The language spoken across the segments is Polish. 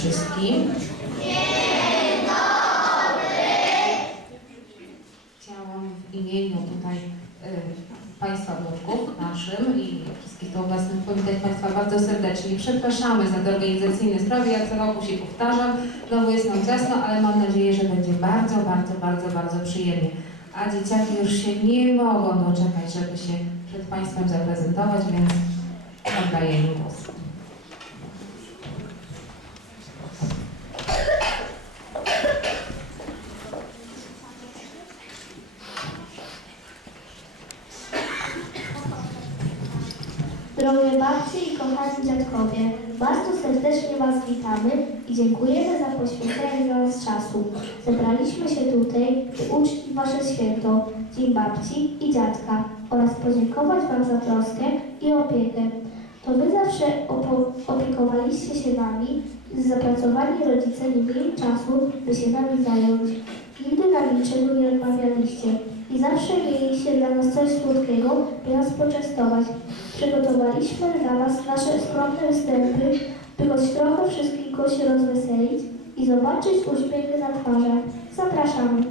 wszystkim. Chciałam w imieniu tutaj y, Państwa wnuczków, naszym i wszystkich obecnych powitać Państwa bardzo serdecznie. Przepraszamy za te organizacyjne sprawy, jak co roku się powtarzam. Znowu jest nam ciasno, ale mam nadzieję, że będzie bardzo, bardzo, bardzo, bardzo przyjemnie. A dzieciaki już się nie mogą doczekać, żeby się przed Państwem zaprezentować, więc oddaję im głos. Drogie babci i kochani dziadkowie, bardzo serdecznie Was witamy i dziękujemy za poświęcenie dla nas czasu. Zebraliśmy się tutaj, by uczcić Wasze święto, Dzień Babci i Dziadka oraz podziękować Wam za troskę i opiekę. To Wy zawsze opiekowaliście się nami, zapracowani rodzice nie mieli czasu, by się nami zająć. Nigdy nam niczego nie odmawialiście i zawsze mieliście dla nas coś słodkiego, by nas poczęstować. Przygotowaliśmy dla Was nasze skromne wstępy, by choć trochę wszystkich go się rozweselić i zobaczyć uśmiechy na twarzach. Zapraszamy.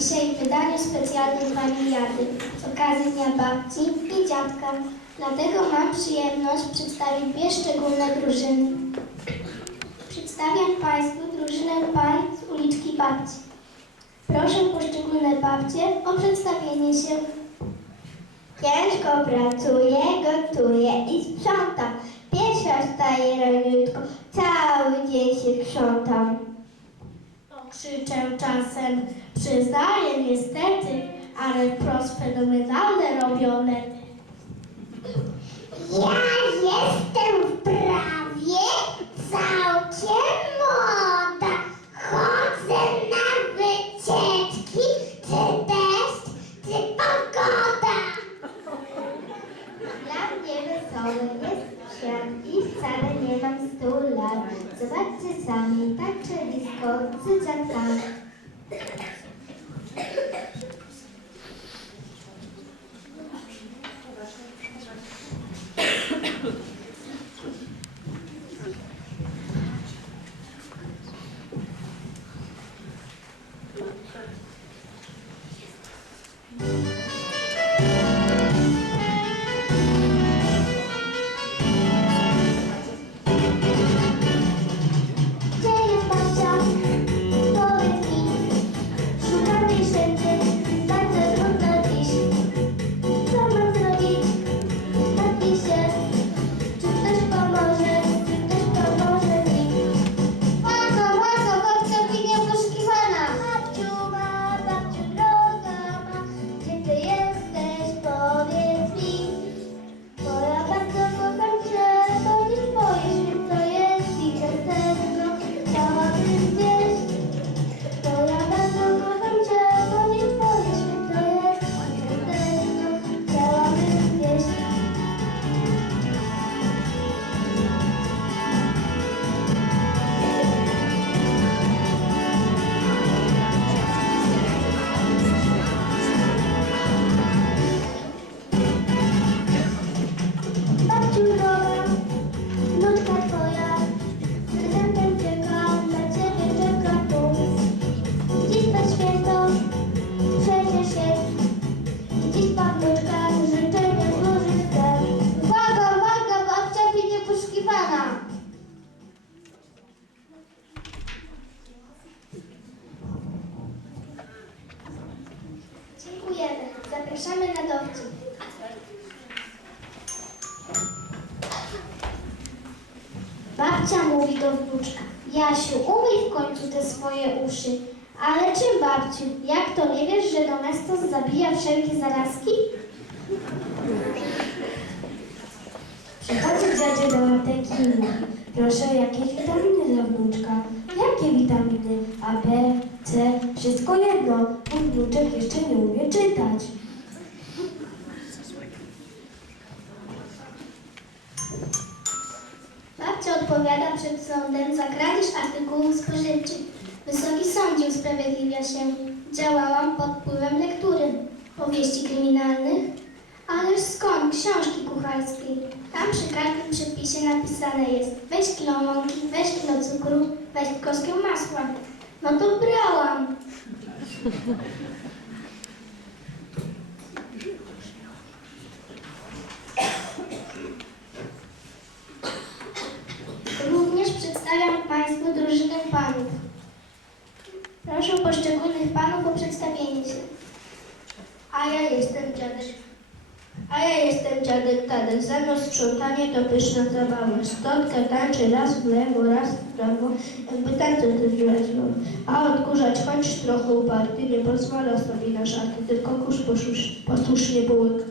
Dzisiaj w wydaniu specjalnym Familiady z okazji Dnia Babci i Dziadka. Dlatego mam przyjemność przedstawić dwie szczególne drużyny. Przedstawiam Państwu drużynę pań z uliczki Babci. Proszę poszczególne babcie o przedstawienie się. Ciężko pracuję, gotuję i sprzątam. Pierwsza wstaję raniutko, cały dzień się krzątam. Krzyczę czasem, przyznaję niestety, ale wprost fenomenalne robione. Ja jestem prawie całkiem młoda. Chodzę Ale czym babciu? Jak to nie wiesz, że domestos zabija wszelkie zarazki? Przychodzi dziadzie do apteki i mówi, proszę jakieś witaminy dla wnuczka. Jakie witaminy? A, B, C, wszystko jedno, bo wnuczek jeszcze nie umie czytać. Babcia odpowiada przed sądem za kradzież artykułów spożywczych. Wysoki sądzie usprawiedliwia się. Działałam pod wpływem lektury powieści kryminalnych. Ależ skąd książki kucharskiej? Tam przy każdym przepisie napisane jest weź kilo mąki, weź kilo cukru, weź kostkę masła. No to brałam. Również przedstawiam Państwu drużynę panów. Proszę poszczególnych panów o przedstawienie się. A ja jestem dziadek. A ja jestem dziadek Tadek. Za mną sprzątanie to pyszna zabawa. Stotka tańczy raz w lewo, raz w prawo, jakby tańce też wlezło. A odkurzacz choć trochę uparty, nie pozwala sobie na żarty, tylko kurz posłusz, posłusznie bułyk.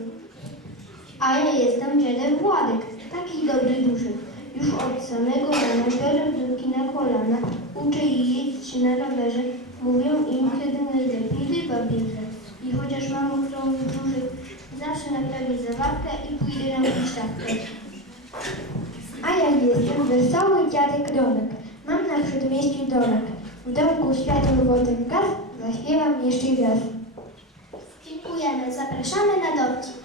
A ja jestem dziadek Władek, taki dobry duży. Już od samego rana biorę wnuki na kolana, uczę je jeździć na rowerze, mówią im, kiedy najlepiej ryba bierze. I chociaż mam okrągły brzuszek, zawsze naprawię zabawkę i pójdę na huśtawkę. A ja jestem wesoły dziadek Romek. Mam na przedmieściu domek. W domku światło wodę gaz, zaśpiewam jeszcze raz. Dziękujemy, zapraszamy na dowcip.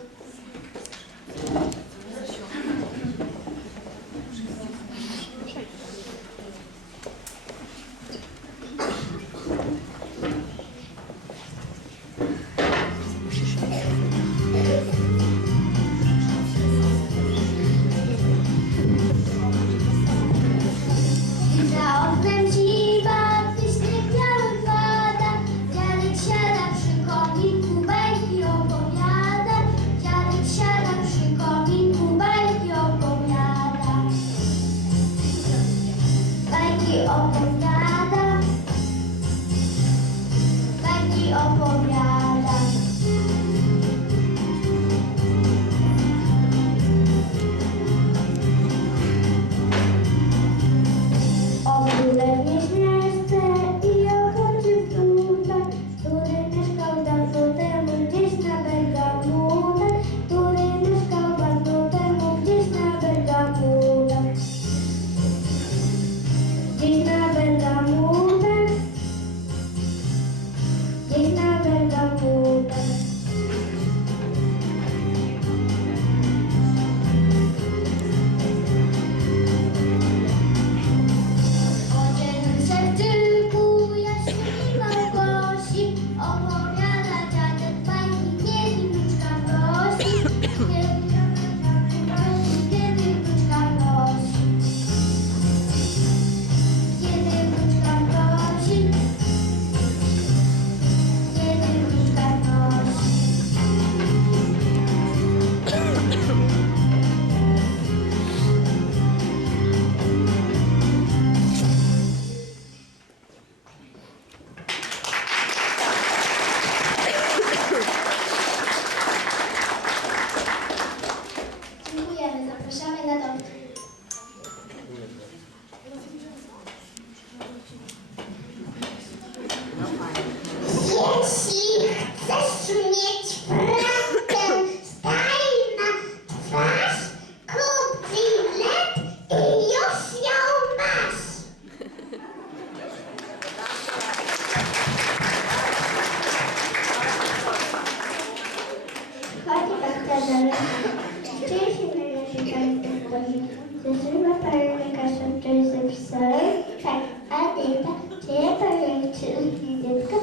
Pamiętam, czy dziecko?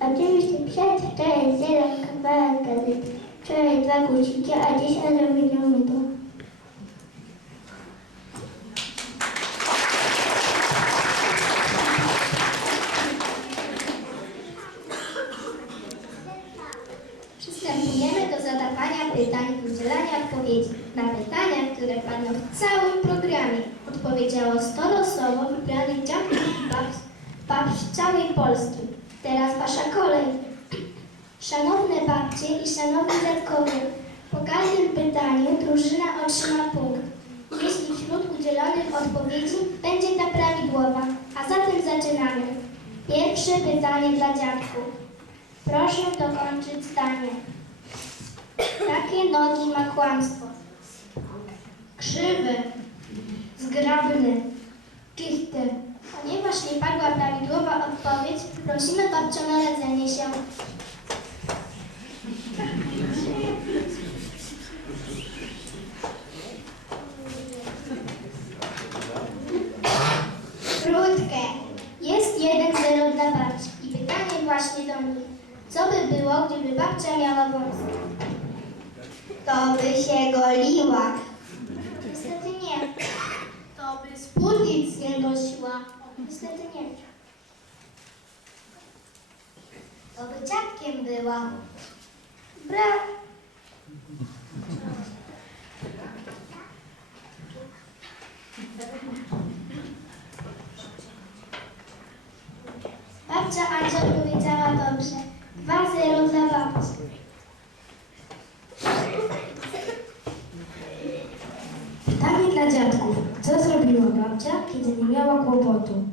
Oczywiście przedwczoraj zero kawałek gazety. Wczoraj dwa guziki, a dziś aluminium było. Przystępujemy zadawania pytań i udzielania odpowiedzi na pytania, które padną w całym programie. Odpowiedziało 100 losowo wybranych dziadków i babci, babci całej Polski. Teraz wasza kolej. Szanowne babcie i szanowni dziadkowie, po każdym pytaniu drużyna otrzyma punkt. Jeśli wśród udzielonych odpowiedzi będzie ta prawidłowa, a zatem zaczynamy. Pierwsze pytanie dla dziadków. Proszę dokończyć zdanie. Jakie nogi ma kłamstwo? Krzywy, zgrabny, czyste. Ponieważ nie padła prawidłowa odpowiedź, prosimy babcię o naradzenie się. Krótkie. Jest 1-0 dla babci. I pytanie właśnie do mnie. Co by było, gdyby babcia miała wąsy? To by się goliła. Niestety nie. To by spódnic nie nosiła. Niestety nie. To by dziadkiem była. Bra. Babcia Andzia powiedziała dobrze. 2-0 dla babci. Pytanie dla dziadków. Co zrobiła babcia, kiedy nie miała kłopotu?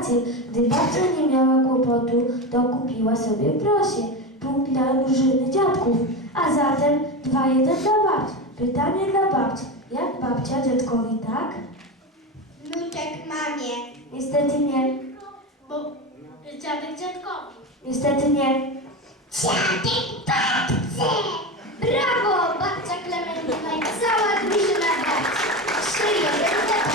Gdy babcia nie miała kłopotu, to kupiła sobie prosie. Punkt dla drużyny dziadków, a zatem 2-1 dla babci. Pytanie dla babci. Jak babcia dziadkowi tak? Wnuczek mamie. Niestety nie. Bo dziadek dziadkowi. Niestety nie. Dziadek babcy! Brawo babcia Klementyna i cała drużyna babci. 3-1